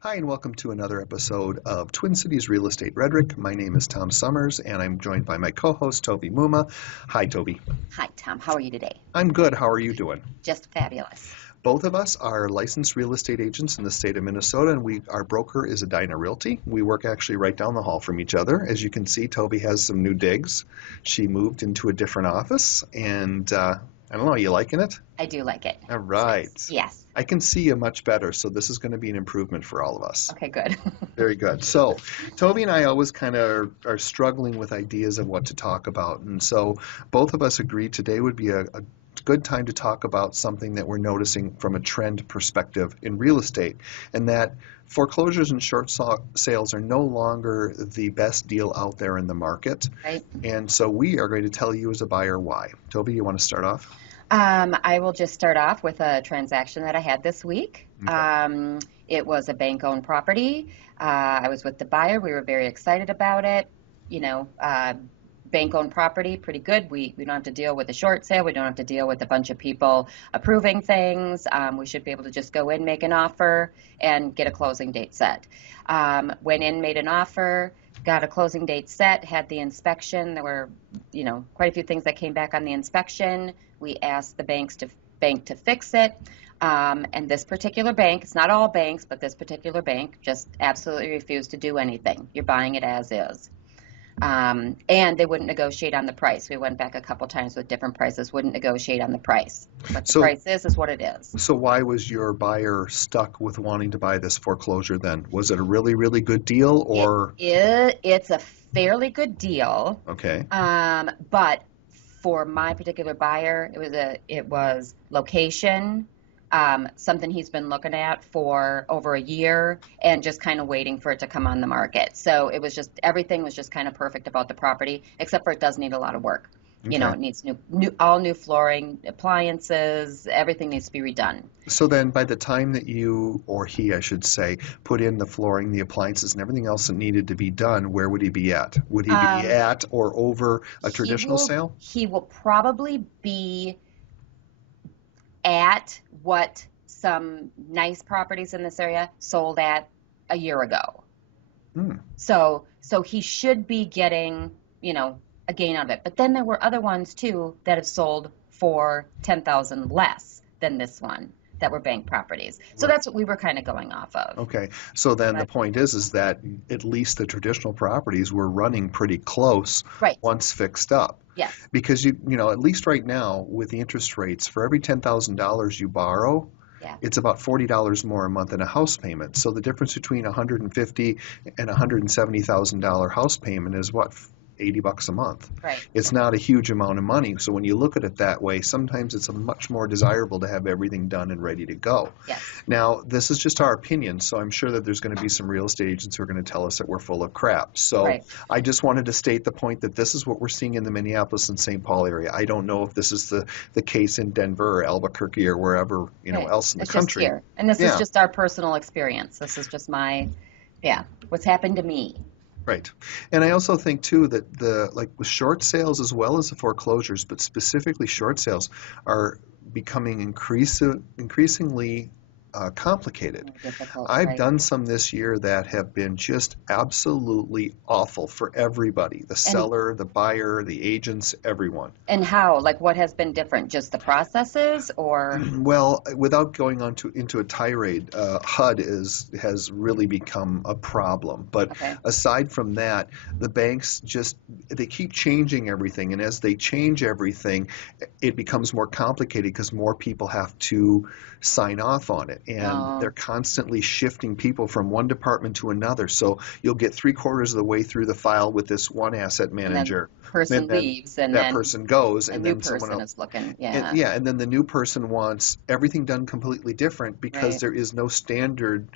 Hi, and welcome to another episode of Twin Cities Real Estate Rhetoric. My name is Tom Sommers, and I'm joined by my co-host, Toby Muma. Hi, Toby. Hi, Tom. How are you today? I'm good. How are you doing? Just fabulous. Both of us are licensed real estate agents in the state of Minnesota, and our broker is Edina Realty. We work actually right down the hall from each other. As you can see, Toby has some new digs. She moved into a different office, and I don't know, you liking it? I do like it. All right. Yes. I can see you much better, so this is going to be an improvement for all of us. Okay, good. Very good. So Toby and I always kind of are struggling with ideas of what to talk about. And so both of us agreed today would be a good time to talk about something that we're noticing from a trend perspective in real estate, and that foreclosures and short sales are no longer the best deal out there in the market. Right. And so we are going to tell you as a buyer why. Toby, you want to start off? I will just start off with a transaction that I had this week. Okay. It was a bank-owned property. I was with the buyer. We were very excited about it. You know, bank-owned property, pretty good. We don't have to deal with a short sale. We don't have to deal with a bunch of people approving things. We should be able to just go in, make an offer, and get a closing date set. Went in, made an offer, got a closing date set, had the inspection. There were, quite a few things that came back on the inspection. We asked the bank to fix it. And this particular bank, it's not all banks, but this particular bank just absolutely refused to do anything. You're buying it as is. And they wouldn't negotiate on the price. We went back a couple times with different prices, wouldn't negotiate on the price. But the price is what it is. So why was your buyer stuck with wanting to buy this foreclosure then? Was it a really, really good deal, or? It's a fairly good deal. Okay. But for my particular buyer, it was location, something he's been looking at for over a year and just kind of waiting for it to come on the market. So it was just, everything was just kind of perfect about the property, except for it does need a lot of work. Okay. It needs all new flooring, appliances, everything needs to be redone. So then by the time that you, or he, I should say, put in the flooring, the appliances, and everything else that needed to be done, where would he be at? Would he be at or over a traditional sale? He will probably be at what some nice properties in this area sold at a year ago. So he should be getting, a gain out of it. But then there were other ones too that have sold for $10,000 less than this one that were bank properties. So that's what we were kind of going off of. Okay. So then the point is that at least the traditional properties were running pretty close once fixed up. Yes. Because at least right now with the interest rates, for every $10,000 you borrow, it's about $40 more a month in a house payment. So the difference between $150,000 and $170,000 house payment is what? $80 a month. Right. It's not a huge amount of money. So when you look at it that way, sometimes it's much more desirable to have everything done and ready to go. Yes. Now, this is just our opinion, so I'm sure that there's going to be some real estate agents who are going to tell us that we're full of crap. So I just wanted to state the point that this is what we're seeing in the Minneapolis and St. Paul area. I don't know if this is the case in Denver or Albuquerque or wherever else in the country. Just here. And this is just our personal experience. This is just what's happened to me. Right. And I also think, too, that with short sales as well as the foreclosures, but specifically short sales, are becoming increasingly complicated. Difficult, I've done some this year that have been just absolutely awful for everybody, the seller, the buyer, the agents, everyone. And how? Like, what has been different? Just the processes, or? Well, without going into a tirade, HUD has really become a problem. But aside from that, the banks they keep changing everything. And as they change everything, it becomes more complicated because more people have to sign off on it. And they're constantly shifting people from one department to another. So you'll get 3/4 of the way through the file with this one asset manager. And person leaves, and that then person goes, and new then someone person else is looking. and then the new person wants everything done completely different because there is no standard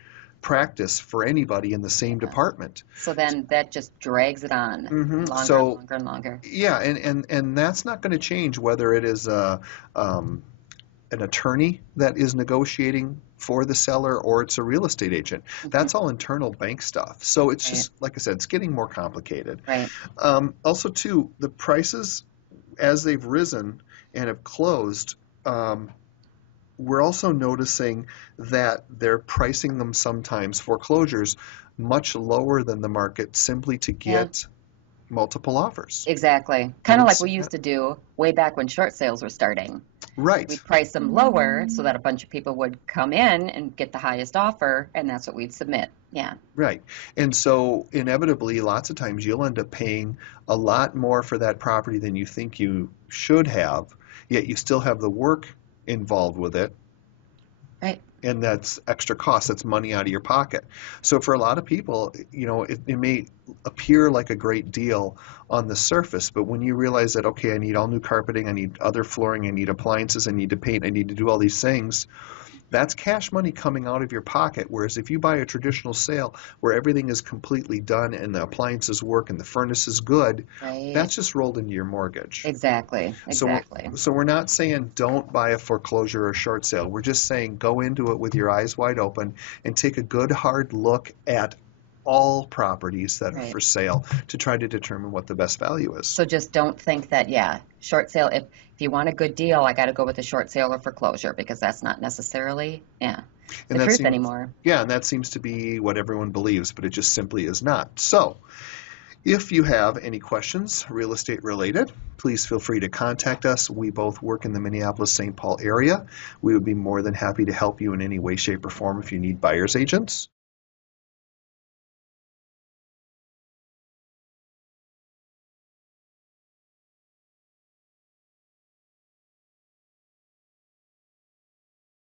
practice for anybody in the same department. So then that just drags it on longer and longer. Yeah, and that's not going to change whether it is an attorney that is negotiating for the seller or it's a real estate agent. That's all internal bank stuff. So it's just, like I said, it's getting more complicated. Right. Also, too, the prices, as they've risen and have closed, we're also noticing that they're pricing them sometimes, foreclosures, much lower than the market simply to Yeah. get multiple offers. Exactly. Kind of like we used to do way back when short sales were starting. Right. We'd price them lower so that a bunch of people would come in and get the highest offer, and that's what we'd submit. Yeah. Right. And so inevitably, lots of times you'll end up paying a lot more for that property than you think you should have, yet you still have the work involved with it. Right. And that's extra cost. That's money out of your pocket. So for a lot of people, it may appear like a great deal on the surface, but when you realize that, okay, I need all new carpeting, I need other flooring, I need appliances, I need to paint, I need to do all these things, that's cash money coming out of your pocket. Whereas if you buy a traditional sale where everything is completely done and the appliances work and the furnace is good, Right. that's just rolled into your mortgage. Exactly. Exactly. So we're not saying don't buy a foreclosure or short sale. We're just saying go into it with your eyes wide open and take a good hard look at all properties that are for sale to try to determine what the best value is. So just don't think that, short sale, if you want a good deal, I got to go with a short sale or foreclosure, because that's not necessarily, the truth anymore. Yeah, and that seems to be what everyone believes, but it just simply is not. So if you have any questions, real estate related, please feel free to contact us. We both work in the Minneapolis-St. Paul area. We would be more than happy to help you in any way, shape, or form if you need buyer's agents.